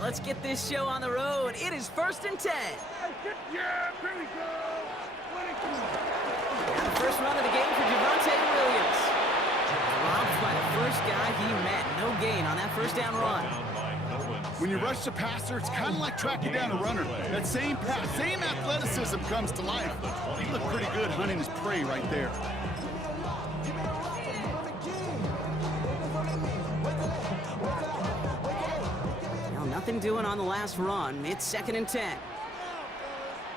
right, let's get this show on the road. It is 1st and 10. Yeah, here we go. And the first run of the game for Javonte Williams. Robbed by the first guy he met. No gain on that first down run. When you rush the passer, it's kind of like tracking down a runner. That same pass, same athleticism comes to life. He looked pretty good hunting his prey right there. Well, nothing doing on the last run. It's 2nd and 10.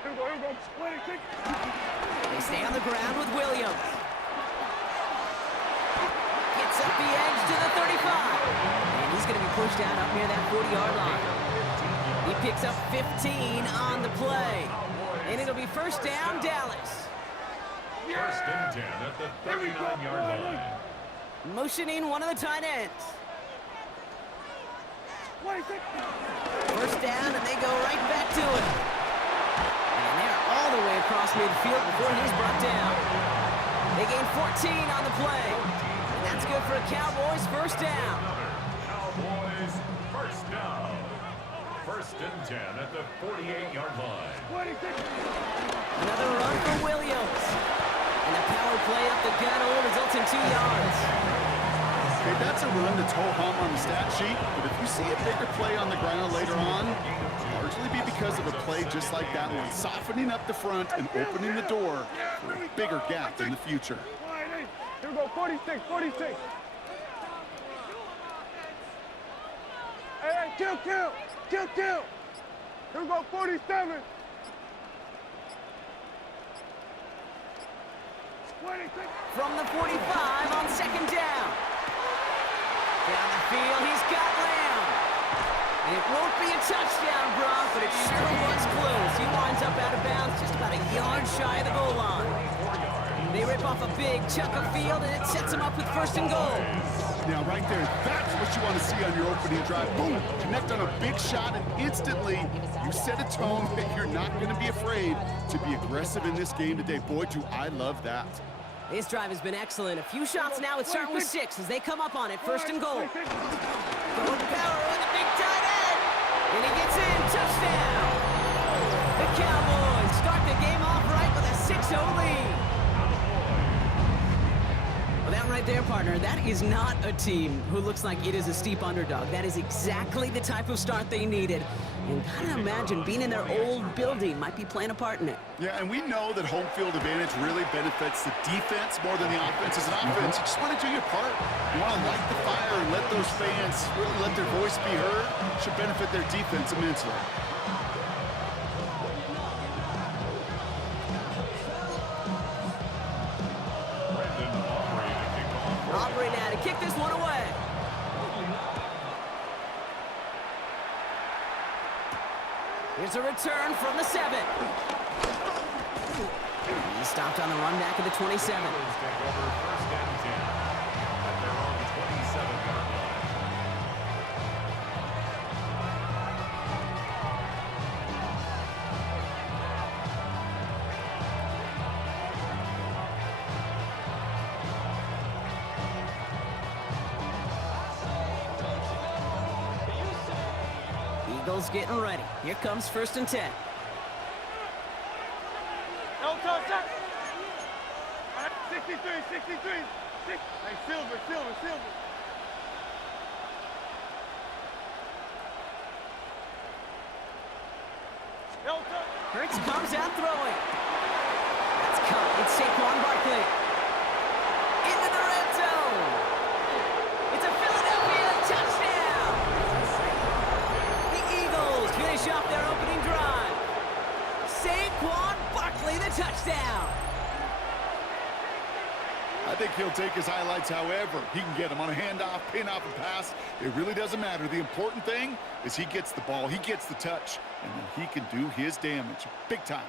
They stay on the ground with Williams. Gets up the edge to the 35. And he's going to be pushed out up near that 40-yard line. He picks up 15 on the play. And it'll be first down, Dallas. First and 10 at the 39-yard line. Motioning one of the tight ends. First down, and they go right back to it. And they're all the way across midfield before he's brought down. They gain 14 on the play. And that's good for a Cowboys first down. Cowboys first down. First and 10 at the 48-yard line. Another run for Williams. And the power play up the gut will result in 2 yards. Okay, that's a run that's ho-hum on the stat sheet, but if you see a bigger play on the ground later on, it'll largely be because of a play just like that one, softening up the front and opening the door for a bigger gap in the future. Here we go, 46, 46. Hey, kill. Here we go, 47. 26. From the 45 on 2nd down. Down the field, he's got Lamb. And it won't be a touchdown, Brock, but it sure was close. He winds up out of bounds just about a yard shy of the goal line. They rip off a big chunk of field, and it sets him up with 1st and goal. Now, right there, that's what you want to see on your opening drive. Boom, connect on a big shot, and instantly you set a tone that you're not going to be afraid to be aggressive in this game today. Boy, do I love that. This drive has been excellent. A few shots now. It's starting with 6 as they come up on it. 1st and goal. Going power with a big tight end. And he gets in. Touchdown. The Cowboys start the game off right with a 6-0 lead. Well, that right there, partner, that is not a team who looks like it is a steep underdog. That is exactly the type of start they needed. And gotta imagine being in their old building might be playing a part in it. Yeah, and we know that home field advantage really benefits the defense more than the offense. As an offense, you just want to do your part. You want to light the fire and let those fans really let their voice be heard. Should benefit their defense immensely. Aubrey now to kick this one away. Here's a return from the 7. He stopped on the run back of the 27. Eagles getting ready. Here comes 1st and 10. No touch. 63. Hey, Silver. No touch. Hurts comes out throwing. That's caught. It's Saquon Barkley. Into the red zone. It's a Philadelphia touchdown. The Eagles finish off their opening drive. Saquon Barkley, the touchdown. I think he'll take his highlights however he can get them on a handoff, pin off, a pass. It really doesn't matter. The important thing is he gets the ball, he gets the touch, and then he can do his damage big time.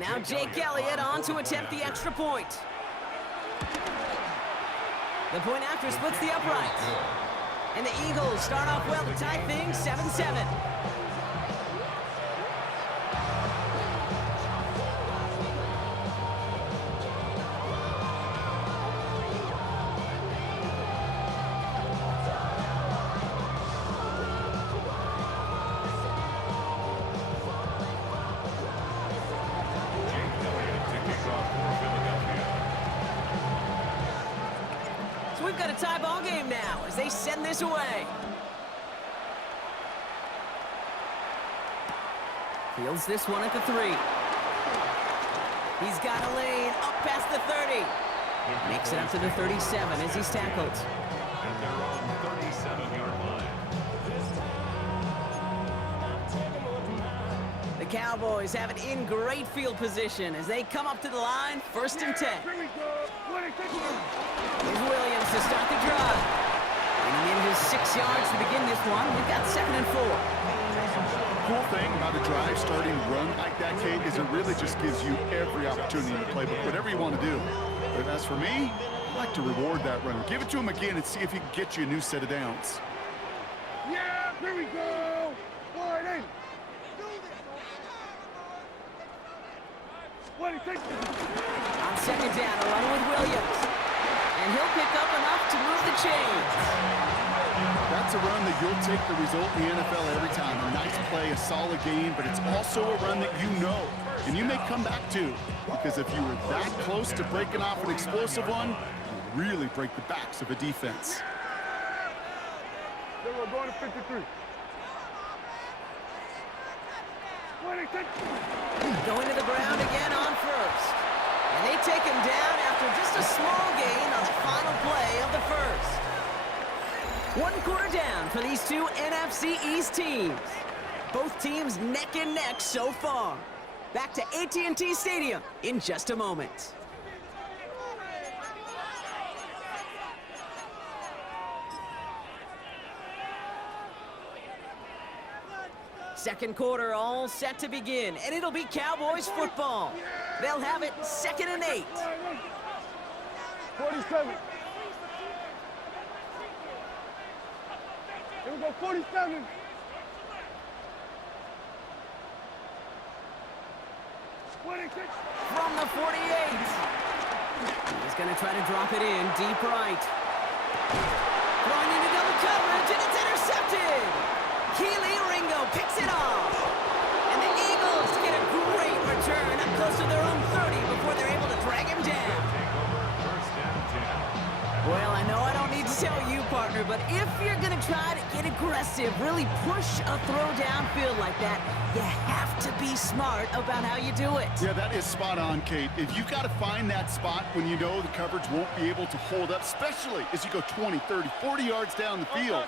Now Jake Elliott on to attempt the extra point. The point after splits the uprights. And the Eagles start off well to tie things 7-7. we've got a tie ball game now as they send this away. Fields this one at the 3. He's got a lane up past the 30. Makes it up to the 37 as he's tackled. And they're on 37-yard line. The Cowboys have it in great field position as they come up to the line, 1st and 10. Here we go. Here's Williams to start the drive. Bringing in his 6 yards to begin this one. We've got 2nd and 4. Cool thing about a drive starting run like that, Kate, is it really just gives you every opportunity in the playbook, whatever you want to do. But as for me, I like to reward that runner. Give it to him again and see if he can get you a new set of downs. Yeah, here we go. Wide in. On 2nd down, a run with Williams. And he'll pick up enough to move the chains. That's a run that you'll take the result in the NFL every time. A nice play, a solid game, but it's also a run that you know, and you may come back to, because if you were that close to breaking off an explosive one, you really break the backs of a defense. Then we're going to 53. Going to the ground again on 1st. And they take him down after just a small gain on the final play of the 1st. 1 quarter down for these two NFC East teams. Both teams neck and neck so far. Back to AT&T Stadium in just a moment. Second quarter all set to begin, and it'll be Cowboys football. They'll have it 2nd and 8. 47. Here we go, 47. From the 48. He's going to try to drop it in deep right. Throwing into double coverage, and it's intercepted. Keely Ringo picks it off. And the Eagles get a great return up close to their own 30 before they're able to drag him down. Well, I know I don't need to tell you, partner, but if you're going to try to get aggressive, really push a throw downfield like that, you have to be smart about how you do it. Yeah, that is spot on, Kate. If you've got to find that spot when you know the coverage won't be able to hold up, especially as you go 20, 30, 40 yards down the field.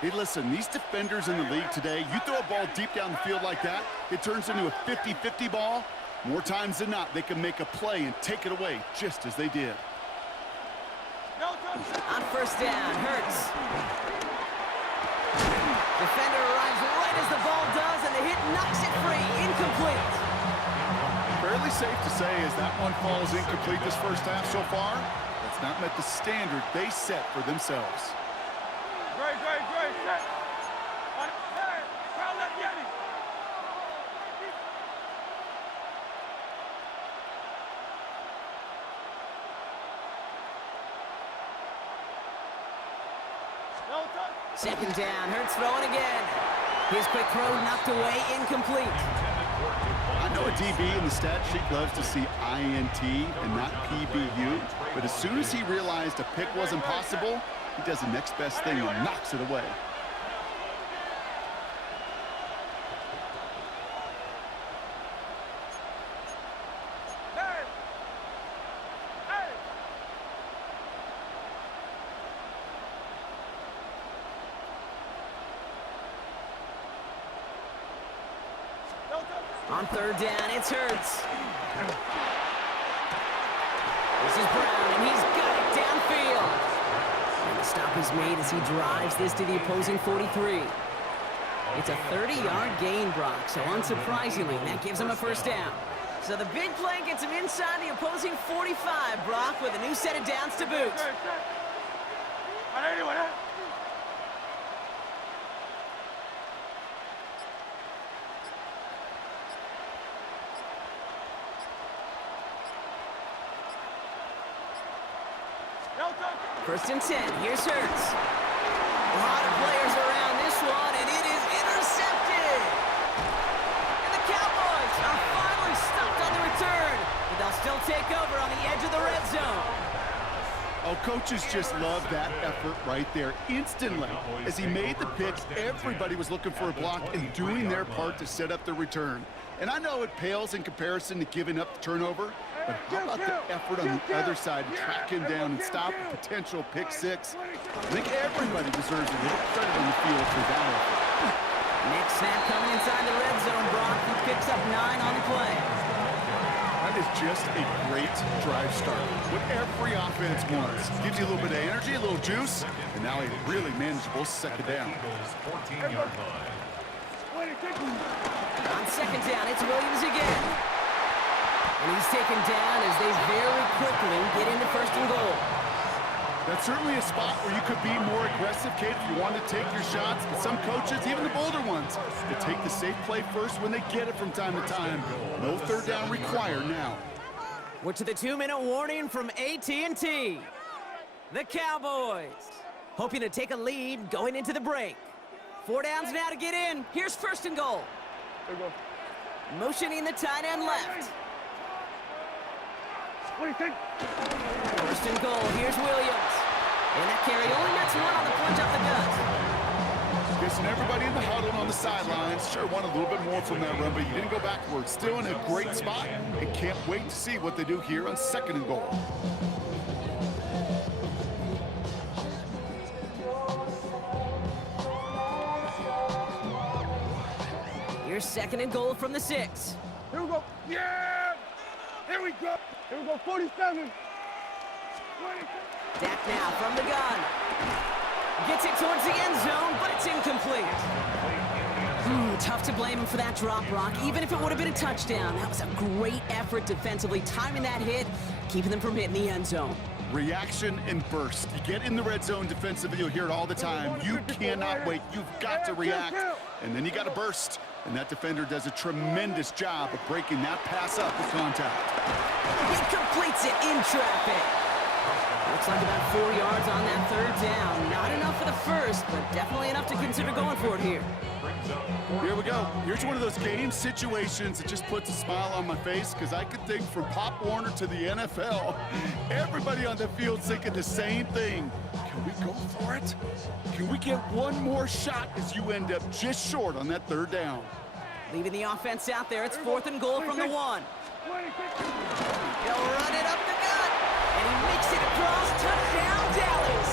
Hey, listen, these defenders in the league today, you throw a ball deep down the field like that, it turns into a 50-50 ball. More times than not, they can make a play and take it away just as they did. On 1st down, Hurts. Defender arrives right as the ball does, and the hit knocks it free. Incomplete. Fairly safe to say as that one falls incomplete this first half so far, that's not met the standard they set for themselves. Great. Set. On hey, crowd left Yeti. Second down, Hurts throwing again. His quick throw knocked away, incomplete. I know a DB in the stat sheet loves to see INT and not PBU, but as soon as he realized a pick wasn't possible, he does the next best thing and knocks it away. On 3rd down, it's Hurts. This is Brown, and he's got it downfield. And the stop is made as he drives this to the opposing 43. It's a 30-yard gain, Brock, so unsurprisingly, that gives him a 1st down. So the big play gets him inside the opposing 45, Brock, with a new set of downs to boot. First and 10, here's Hurts. A lot of players around this one, and it is intercepted. And the Cowboys are finally stopped on the return, but they'll still take over on the edge of the red zone. Oh, Coaches just love that effort right there. Instantly, as he made the pitch, everybody was looking for a block and doing their part to set up the return. And I know it pales in comparison to giving up the turnover, but how about the effort on the other side to track him down and stop a potential pick six? I think everybody deserves a little credit on the field for that effort. Next snap coming inside the red zone, Brock. He picks up 9 on the play. That is just a great drive start. What every offense wants. Gives you a little bit of energy, a little juice, and now a really manageable second down. 14-yard line. On second down, it's Williams again. And he's taken down as they very quickly get into first and goal. That's certainly a spot where you could be more aggressive, Kate, if you want to take your shots. But some coaches, even the bolder ones, they take the safe play first when they get it from time to time. No third down required now. We're to the 2-minute warning from AT&T. The Cowboys hoping to take a lead going into the break. 4 downs now to get in. Here's first and goal. Motioning the tight end left. What do you think? First and goal. Here's Williams. And that carry only gets 1 on the plunge up the gut. Guessing everybody in the huddle on the sidelines sure want a little bit more from that run, but you didn't go backwards. Still in a great spot and can't wait to see what they do here on second and goal. Here's second and goal from the 6. Here we go. Yeah! Here we go. Here we go. 47. Dak now from the gun. Gets it towards the end zone, but it's incomplete. Tough to blame him for that drop, Brock. Even if it would have been a touchdown, that was a great effort defensively, timing that hit, keeping them from hitting the end zone. Reaction and burst. You get in the red zone defensively, you'll hear it all the time. You cannot wait. You've got to react. And then you got to burst. And that defender does a tremendous job of breaking that pass up with contact. He completes it in traffic. Looks like about 4 yards on that third down. Not enough for the first, but definitely enough to consider going for it here. Here we go. Here's one of those game situations that just puts a smile on my face because I could think from Pop Warner to the NFL. Everybody on the field thinking the same thing. Can we go for it? Can we get one more shot as you end up just short on that third down? Leaving the offense out there. It's fourth and goal from the 1. He'll run it up the gut. And he makes it across. Touchdown, Dallas.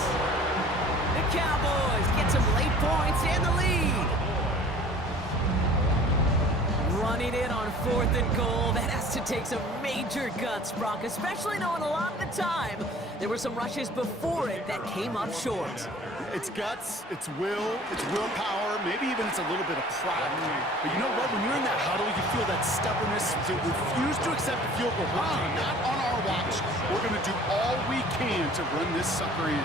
The Cowboys get some late points and the lead. Running it on fourth and goal. That has to take some major guts, Brock, especially knowing a lot of the time there were some rushes before it that came up short. It's guts, it's willpower, maybe even it's a little bit of pride. But you know what? When you're in that huddle, you feel that stubbornness to refuse to accept the field goal. Not on our watch. We're going to do all we can to run this sucker in.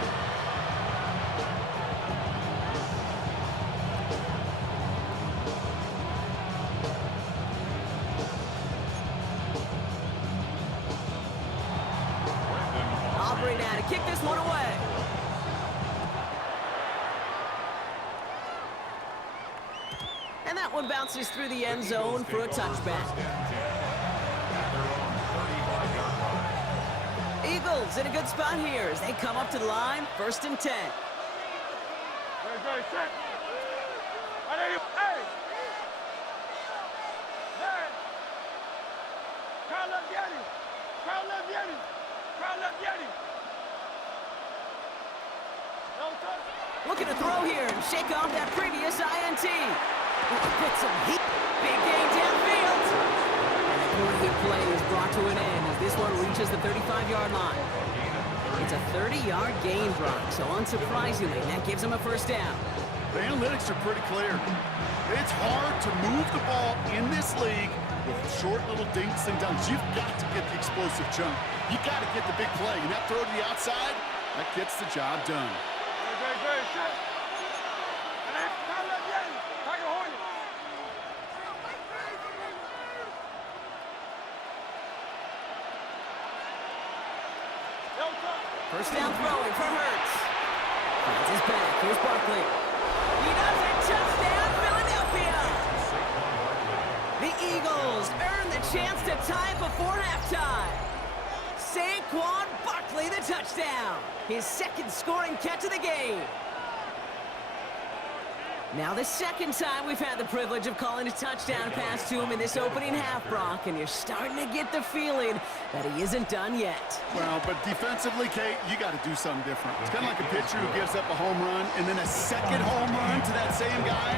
Aubrey now to kick this one away. And that one bounces through the end zone for a touchback. Eagles in a good spot here as they come up to the line, first and 10. Ready, set. Hey! Hey! Carl left Yeti! Carl left Yeti! Carl left Yeti! No touch! Looking to throw here and shake off that previous INT. Put some heat. Big gain downfield. And a great play is brought to an end as this one reaches the 35-yard line. It's a 30-yard gain, Brock, so unsurprisingly, that gives them a first down. The analytics are pretty clear. It's hard to move the ball in this league with short little dinks and dunks. You've got to get the explosive chunk. You got to get the big play. And that throw to the outside, that gets the job done. Good, set. And then Carl left Yeti! Tiger Hornet! No touch! First down throwing from Hurts. Finds his back. Here's Barkley. He does it. Touchdown, Philadelphia. The Eagles earn the chance to tie before halftime. Saquon Barkley Barkley, the touchdown. His second scoring catch of the game. Now the second time we've had the privilege of calling a touchdown pass to him in this opening half, Brock, and you're starting to get the feeling that he isn't done yet. Well, but defensively, Kate, you got to do something different. It's kind of like a pitcher who gives up a home run and then a second home run to that same guy.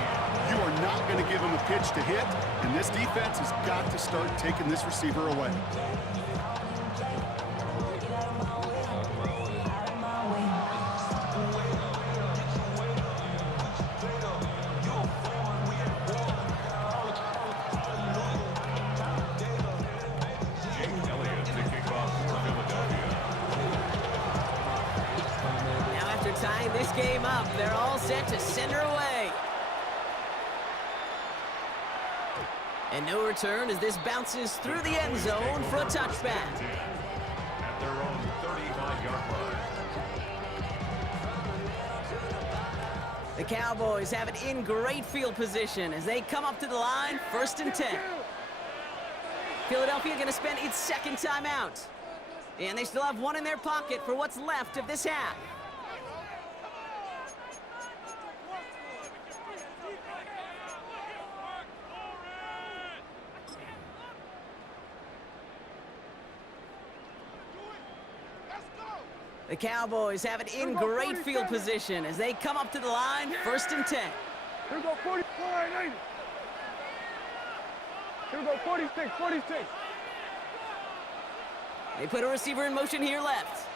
You are not going to give him a pitch to hit, and this defense has got to start taking this receiver away. Tying this game up, they're all set to send her away. And no return as this bounces through the end zone for a touchback. At their own 35-yard line. The Cowboys have it in great field position as they come up to the line, 1st and 10. Philadelphia going to spend its second timeout. And they still have one in their pocket for what's left of this half. The Cowboys have it in great field position as they come up to the line, 1st and 10. Here we go, 44, 80. Here we go, 46, 46. They put a receiver in motion here left.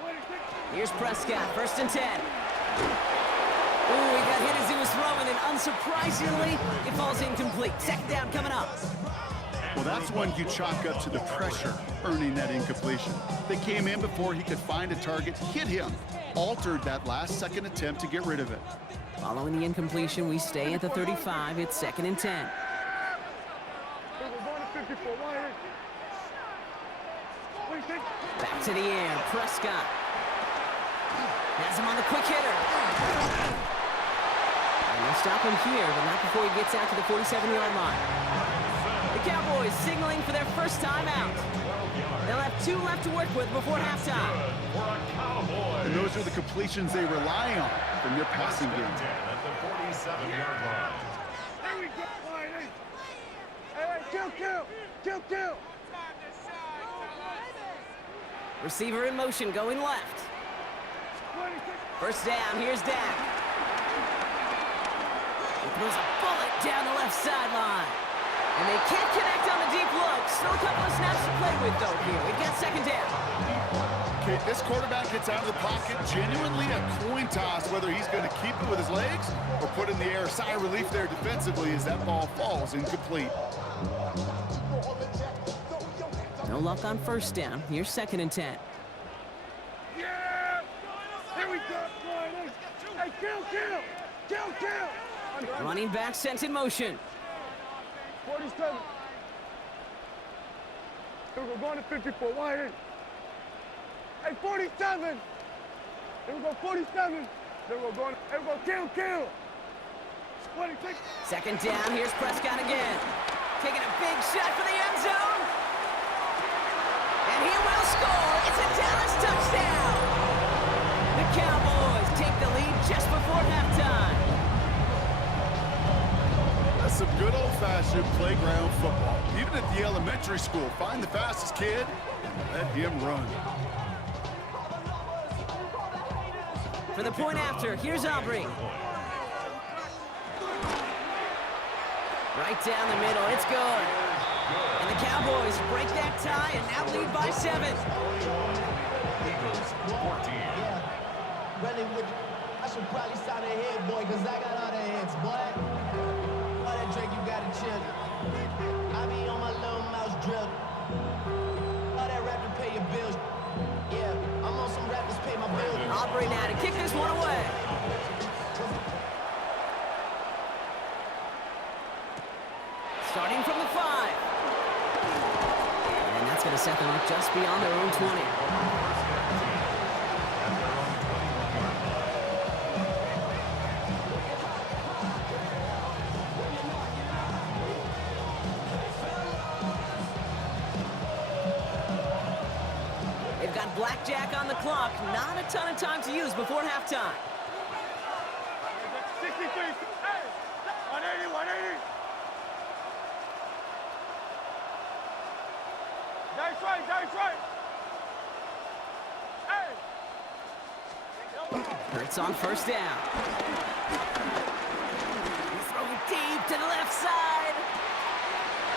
26. Here's Prescott, 1st and 10. Ooh, he got hit as he was throwing, and unsurprisingly, it falls incomplete. Second down coming up. Well, that's one you chalk up to the pressure earning that incompletion. They came in before he could find a target, hit him, altered that last-second attempt to get rid of it. Following the incompletion, we stay at the 35. It's 2nd and 10. Here we go, going to 54, 180. 26. Back to the air, Prescott. Has him on the quick hitter. And they'll stop him here, but not before he gets out to the 47-yard line. The Cowboys signaling for their first time out. They'll have 2 left to work with before halftime. And those are the completions they rely on from their passing game. At the 47-yard line. Here we go, 180. Hey, kill. Receiver in motion going left. 26. First down, here's Dak. He throws a bullet down the left sideline. And they can't connect on the deep look. Still a couple of snaps to play with, though, here. We've got 2nd down. Okay, this quarterback gets out of the pocket, genuinely a coin toss, whether he's going to keep it with his legs or put it in the air. Sigh of relief there defensively as that ball falls incomplete. No luck on first down. Here's 2nd and 10. Yeah! Here we go, 180. Hey, kill. Running back sent in motion. 47. Here we go, going to 54, 180. Hey, 47. Here we go, 47. Here we go, kill. 26. 2nd down, here's Prescott again. Taking a big shot for the end zone. And he will score. It's a Dallas touchdown. The Cowboys take the lead just before halftime. That's some good old-fashioned playground football. Even at the elementary school, find the fastest kid and let him run. For the point after, here's Aubrey. Right down the middle, it's good. And the Cowboys break that tie and now lead by 7. Eagles 14. Really, I should probably sign a head, boy, because I got all the heads, boy. All that Drake, you got to chill. I be on my little mouse drill. All that rap to pay your bills. Yeah, I'm on some rappers pay my bills. Aubrey now to kick this one away. Starting from the 5. And that's going to set them up just beyond their own 20. blackjack on the clock. Not a ton of time to use before halftime. 63. Hey, 180, 180. That's right, that's right. Hey. Hurts on first down. He's throwing deep to the left side.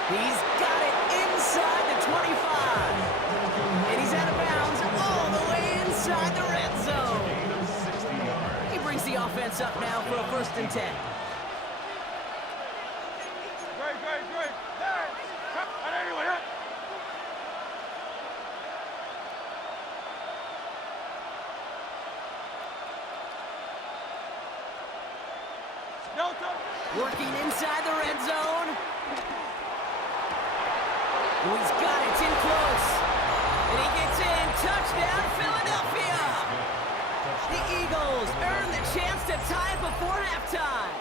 He's got it inside the 25. And he's out of bounds all the way inside the red zone. He brings the offense up now for a 1st and 10. Great, great, great. Hey, 180, 180. Working inside the red zone. Oh, he's got it. It's in close. And he gets in. Touchdown, Philadelphia. The Eagles earn the chance to tie it before halftime.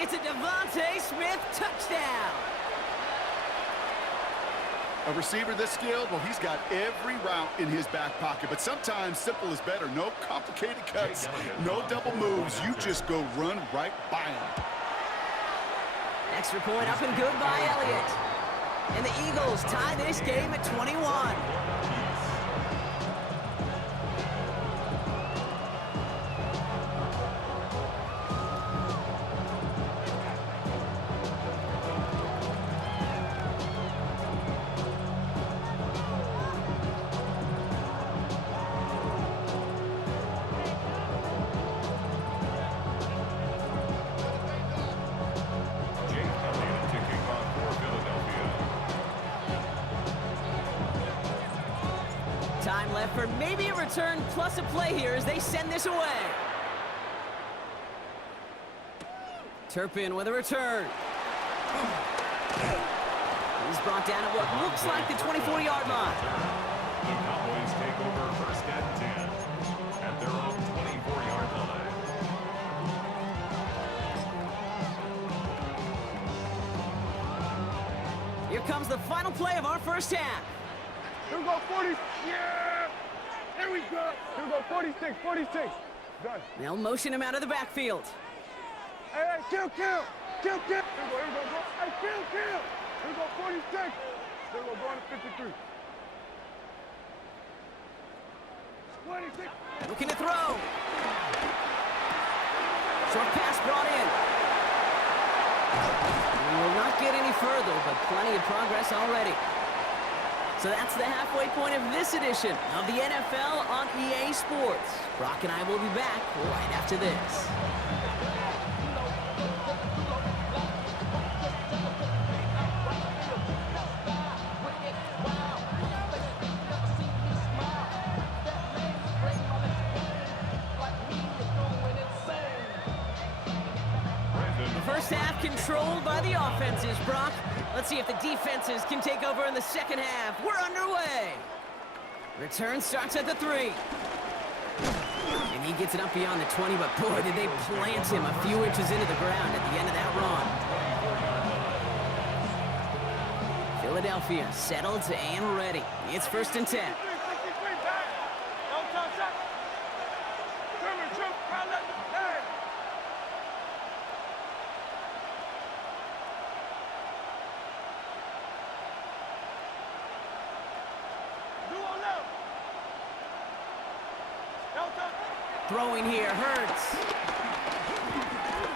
It's a Devontae Smith touchdown. A receiver this skilled, well, he's got every route in his back pocket, but sometimes simple is better. No complicated cuts, no double moves. You just go run right by him. Extra point up and good by Elliott. And the Eagles tie this game at 21. Time left for maybe a return plus a play here as they send this away. Turpin with a return. He's brought down at what looks like the 24-yard line. The Cowboys take over 1st and 10 at their own 24-yard line. Here comes the final play of our first half. Here we go, 40. Yeah! Here we go. Here we go, 46, 46. Done. They'll motion him out of the backfield. Hey, hey, kill, kill. Kill, kill. Here we go, go. Hey, kill, kill. Here we go, 46. Here we go, going to 53. 26. Looking to throw. Short pass brought in. We will not get any further, but plenty of progress already. So that's the halfway point of this edition of the NFL on EA Sports. Brock and I will be back right after this. The first half controlled by the offenses, Brock. Let's see if the defenses can take over in the second half. We're underway. Return starts at the 3. And he gets it up beyond the 20, but boy, did they plant him a few inches into the ground at the end of that run. Philadelphia settled and ready. It's 1st and 10. 63, back. Don't touch that. Truman, crowd left. Hey. Throwing here, Hurts.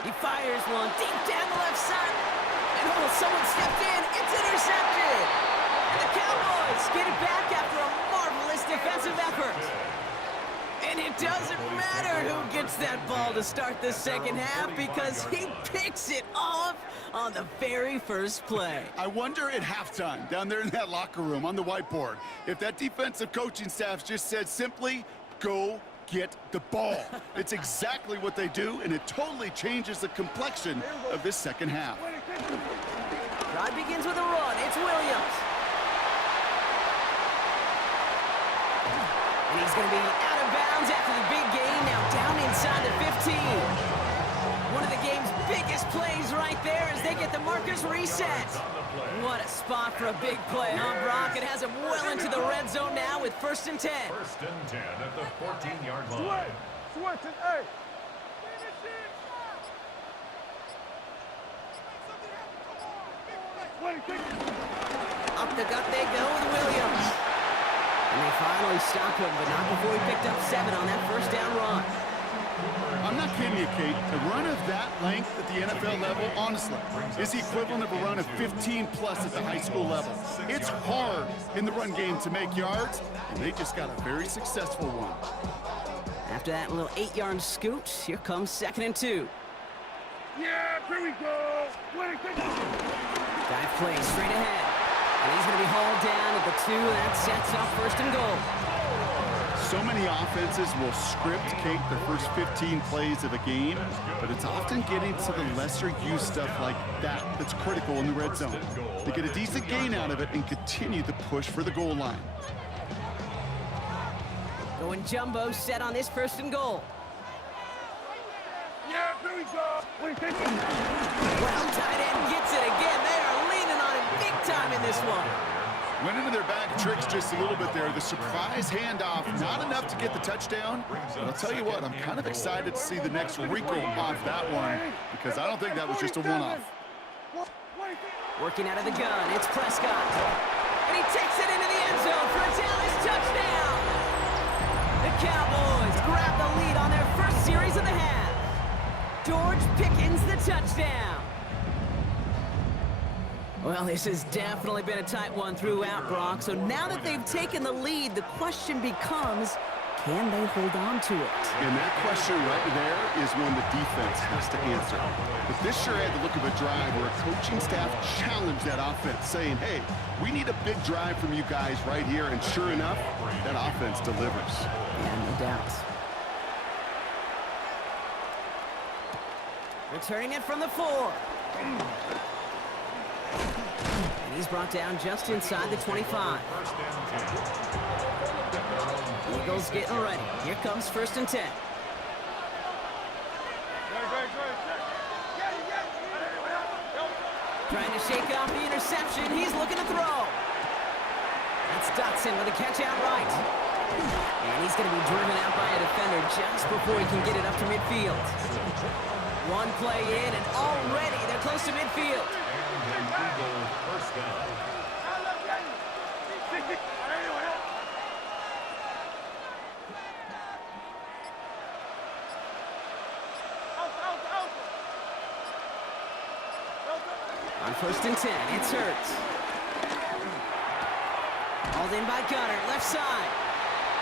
He fires one deep down the left side. And oh, someone stepped in. It's intercepted. And the Cowboys get it back after a marvelous defensive effort. And it doesn't matter who gets that ball to start the second half because he picks it off on the very first play. I wonder at halftime, down there in that locker room on the whiteboard, if that defensive coaching staff just said simply, go get the ball. It's exactly what they do, and it totally changes the complexion of this second half. Drive begins with a run. It's Williams. And he's going to be out of bounds after the big gain. Now down inside the 15. One of the game's biggest plays right there as they get the markers reset. What a spot for a big play, huh, Brock? It has him well into the red zone now with 1st and 10. 1st and 10 at the 14-yard line. Switch it, hey. Up the gut they go with Williams. And they finally stop him, but not before he picked up 7 on that 1st down run. I'm not kidding you, Kate. A run of that length at the NFL level, honestly, is the equivalent of a run of 15-plus at the high school level. It's hard in the run game to make yards, and they just got a very successful one. After that little 8-yard scoot, here comes 2nd and 2. Yeah, here we go. Dive play straight ahead. And he's going to be hauled down at the 2, and that sets up 1st and goal. So many offenses will script, Kate, the first 15 plays of a game, but it's often getting to the lesser used stuff like that that's critical in the red zone. They get a decent gain out of it and continue the push for the goal line. Going jumbo set on this 1st and goal. Yeah, here we go. Well, tight end gets it again. They are leaning on him big time in this one. Went into their bag of tricks just a little bit there. The surprise handoff, not enough to get the touchdown. But I'll tell you what, I'm kind of excited to see the next wrinkle off that one because I don't think that was just a one-off. Working out of the gun, it's Prescott. And he takes it into the end zone for a Dallas touchdown. The Cowboys grab the lead on their first series of the half. George Pickens the touchdown. Well, this has definitely been a tight one throughout, Brock. So now that they've taken the lead, the question becomes, can they hold on to it? And that question right there is one the defense has to answer. But this sure had the look of a drive where a coaching staff challenged that offense, saying, hey, we need a big drive from you guys right here. And sure enough, that offense delivers. Yeah, no doubt. Returning it from the 4. And he's brought down just inside the 25. Eagles getting ready. Here comes 1st and 10. Trying to shake off the interception. He's looking to throw. That's Dotson with a catch out right. And he's going to be driven out by a defender just before he can get it up to midfield. One play in, and already they're close to midfield. Eagles 1st down. On 1st and 10, it's Hurts. Hauled in by Gunner, left side.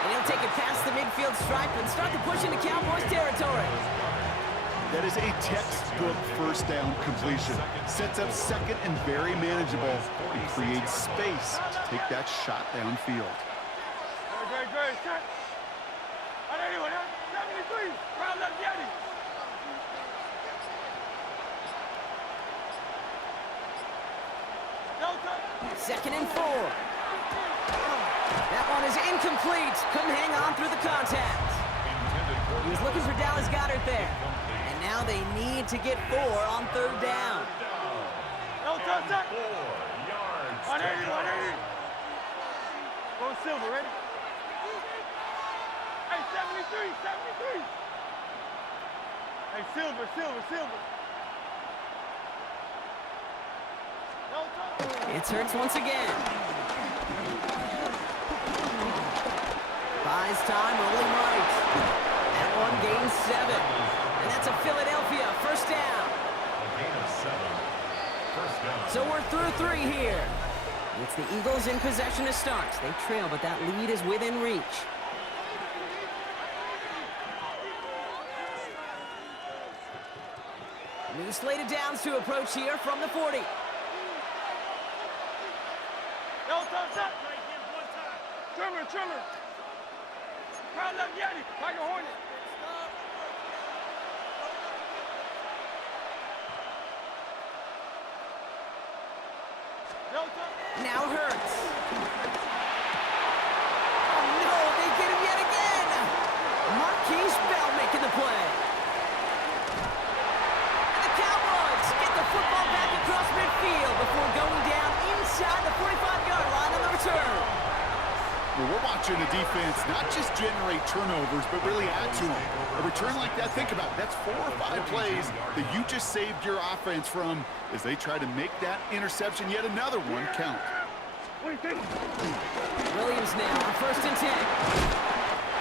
And he'll take it past the midfield stripe and start the push into Cowboys territory. That is a textbook 1st down completion. Sets up 2nd and very manageable and creates space to take that shot downfield. Second and 4. That one is incomplete. Couldn't hang on through the contact. He was looking for Dallas Goedert there. And now they need to get 4 on 3rd down. 4 yards. 180. Go Silver, ready? Hey, 73. Hey, Silver. It's Hurts once again. Buys time, rolling right. That one gains 7. And that's a Philadelphia 1st down. A gain of 7. 1st down. So we're through 3 here. It's the Eagles in possession to start. They trail, but that lead is within reach. New slate of downs to approach here from the 40. Trimmer. Crowd left Yeti. Tiger Hornet. Now Hurts. Oh no, they get him yet again. Marquise Bell making the play. And the Cowboys Well, we're watching a defense not just generate turnovers, but really add to them. A return like that, think about it, that's 4 or 5 plays that you just saved your offense from as they try to make that interception, yet another one, count. Williams now on 1st and 10.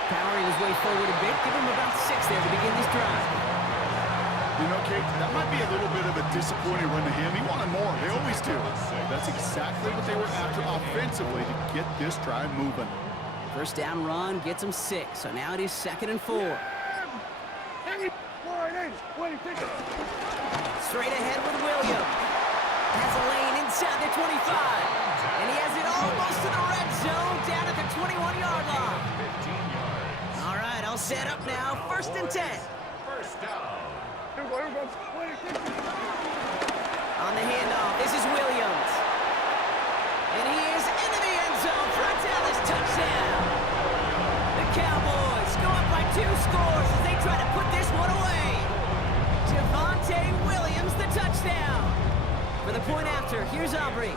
Powering his way forward a bit. Give him about 6 there to begin this drive. You know, Kate, that might be a little bit of a disappointing run to him. He wanted more. They always do. That's exactly what they were after offensively to get this drive moving. First down run gets him 6. So now it is 2nd and 4. Straight ahead with Williams. Has a lane inside the 25. And he has it almost to the red zone down at the 21-yard line. All right, all set up now. 1st and 10. First down. On the handoff, this is Williams. And he is into the end zone for a Dallas touchdown. The Cowboys go up by 2 scores as they try to put this one away. Javonte Williams, the touchdown. For the point after, here's Aubrey.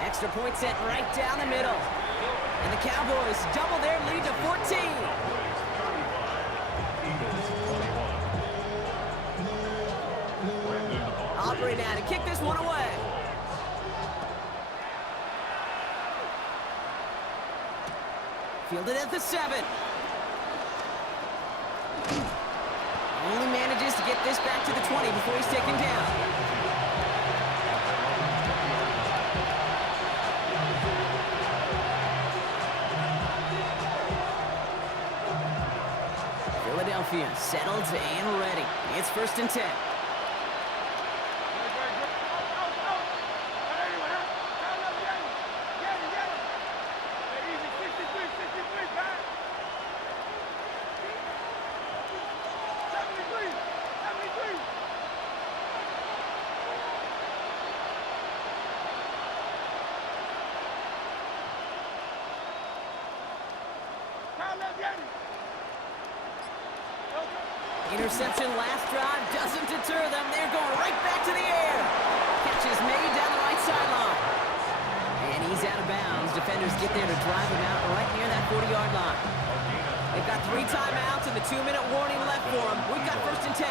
Extra point set right down the middle. And the Cowboys double their lead to 14. Aubrey now to kick this one away. Fielded at the 7. Only manages to get this back to the 20 before he's taken down. Philadelphia settled and ready. It's 1st and 10. Interception last drive doesn't deter them. They're going right back to the air. Catch is made down the right sideline. And he's out of bounds. Defenders get there to drive him out right near that 40-yard line. They've got 3 timeouts and the 2-minute warning left for them. We've got 1st and 10.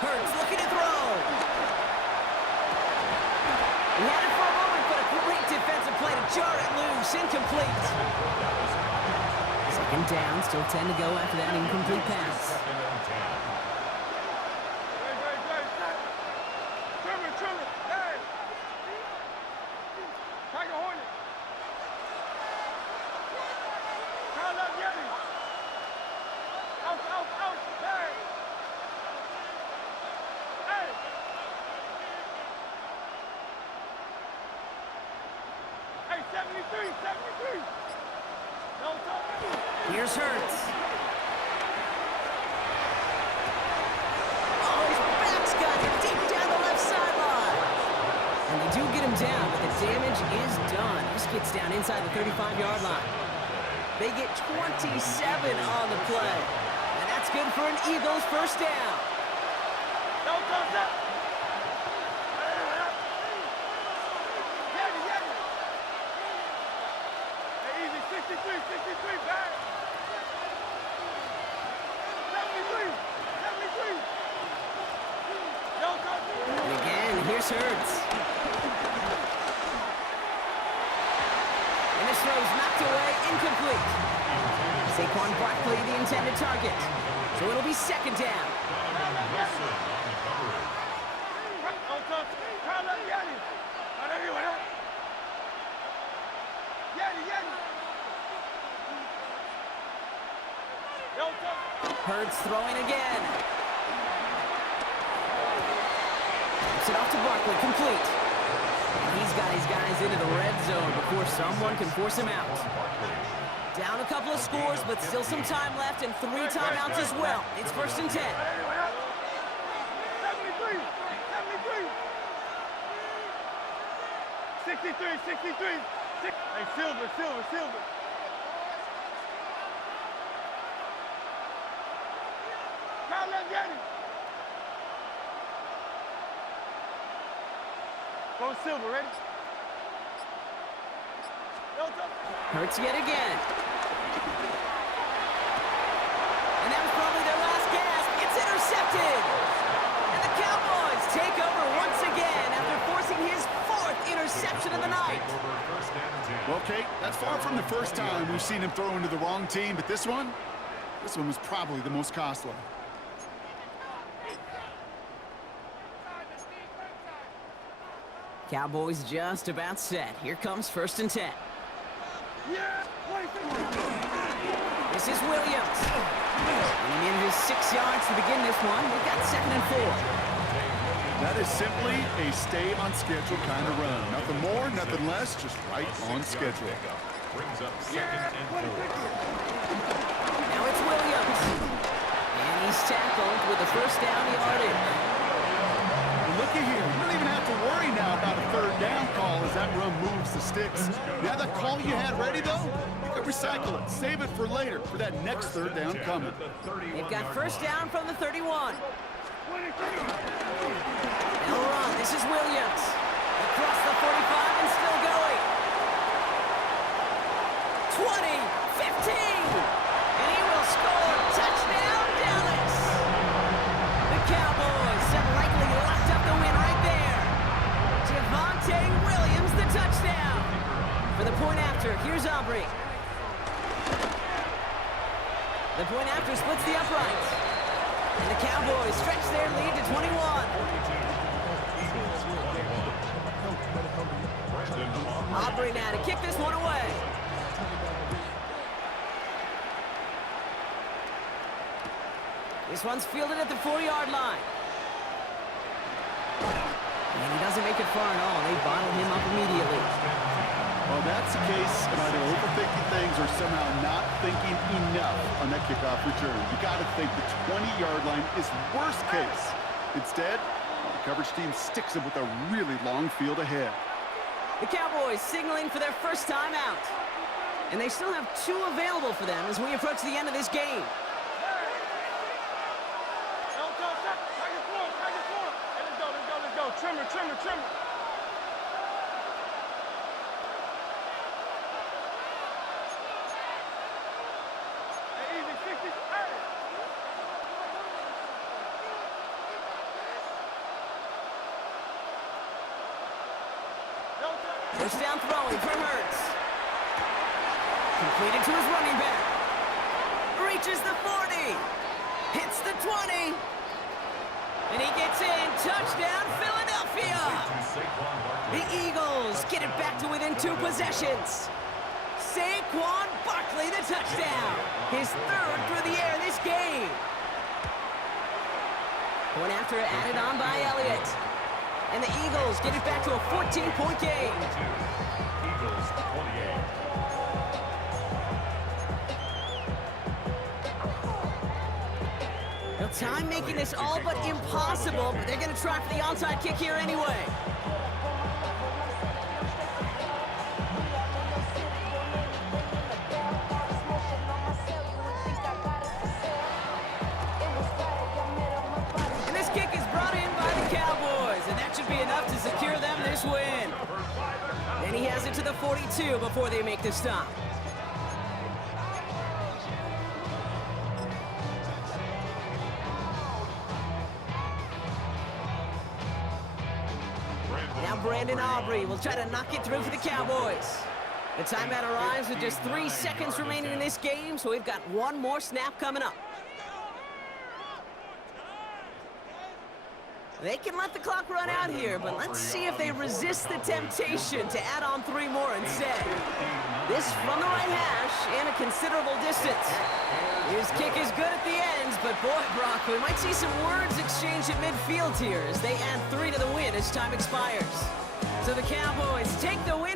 Hurts looking to throw. He had it for a moment, but a great defensive play to jar it loose. Incomplete. 2nd down, still 10 to go after that incomplete pass. Here's Hurts. Oh, his back's got it deep down the left sideline. And they do get him down, but the damage is done. This gets down inside the 35-yard line. They get 27 on the play. And that's good for an Eagles 1st down. And again, here's Hurts. And this throw's knocked away, incomplete. Saquon Barkley, the intended target. So it'll be 2nd down. Hurts throwing again. Tips it off to Barkley, complete. And he's got his guys into the red zone before someone can force him out. Down a couple of scores, but still some time left and 3 timeouts as well. It's 1st and 10. 63. Hey, Silver. get him. Go Silver, ready? Hurts yet again. And that was probably their last gasp. It's intercepted. And the Cowboys take over once again after forcing his 4th interception of the night. Well, Kate, that's far from the first time we've seen him throw into the wrong team, but this one was probably the most costly. Cowboys just about set. Here comes 1st and 10. This is Williams. And he needed his 6 yards to begin this one. We've got 2nd and 4. That is simply a stay on schedule kind of run. Nothing more, nothing less, just right on schedule. Brings up 2nd and 4. Now it's Williams. And he's tackled with the 1st down yardage. Looky here, you don't even have to worry now about a 3rd down call as that run moves the sticks. Now that call you had ready, though, you can recycle it. Save it for later, for that next 3rd down coming. They've got 1st down from the 31. They'll run. This is Williams. Across the 45 and still going. 20, 15. And he will score. Touchdown, Dallas. The Cowboys have likely locked up the win right there. Javonte Williams, the touchdown. For the point after, here's Aubrey. The point after splits the uprights. And the Cowboys stretch their lead to 21. Aubrey now to kick this one away. This one's fielded at the 4-yard line. And he doesn't make it far at all. They bottle him up immediately. Well, that's the case of either overthinking things or somehow not thinking enough on that kickoff return. You got to think the 20-yard line is worst case. Instead, the coverage team sticks him with a really long field ahead. The Cowboys signaling for their 1st time out. And they still have 2 available for them as we approach the end of this game. Let's go. Trimmer. First down throwing from Hurts. Completed to his running back. Reaches the 40. Hits the 20. And he gets in. Touchdown, Philadelphia. The Eagles get it back to within 2 possessions. Saquon Barkley, the touchdown. His 3rd through the air this game. Point after added on by Elliott. And the Eagles get it back to a 14-point game. Eagles 28. Well, time making this all but impossible, but they're going to try for the onside kick here anyway. And this kick is brought in by the Cowboys, and that should be enough to secure them this win. And he has it to the 42 before they make the stop. Now Brandon Aubrey will try to knock it through for the Cowboys. The timeout arrives with just 3 seconds remaining in this game, so we've got 1 more snap coming up. They can let the clock run out here, but let's see if they resist the temptation to add on 3 more instead. This from the right hash and a considerable distance. His kick is good at the ends, but boy, Brock, we might see some words exchanged at midfield here as they add 3 to the win as time expires. So the Cowboys take the win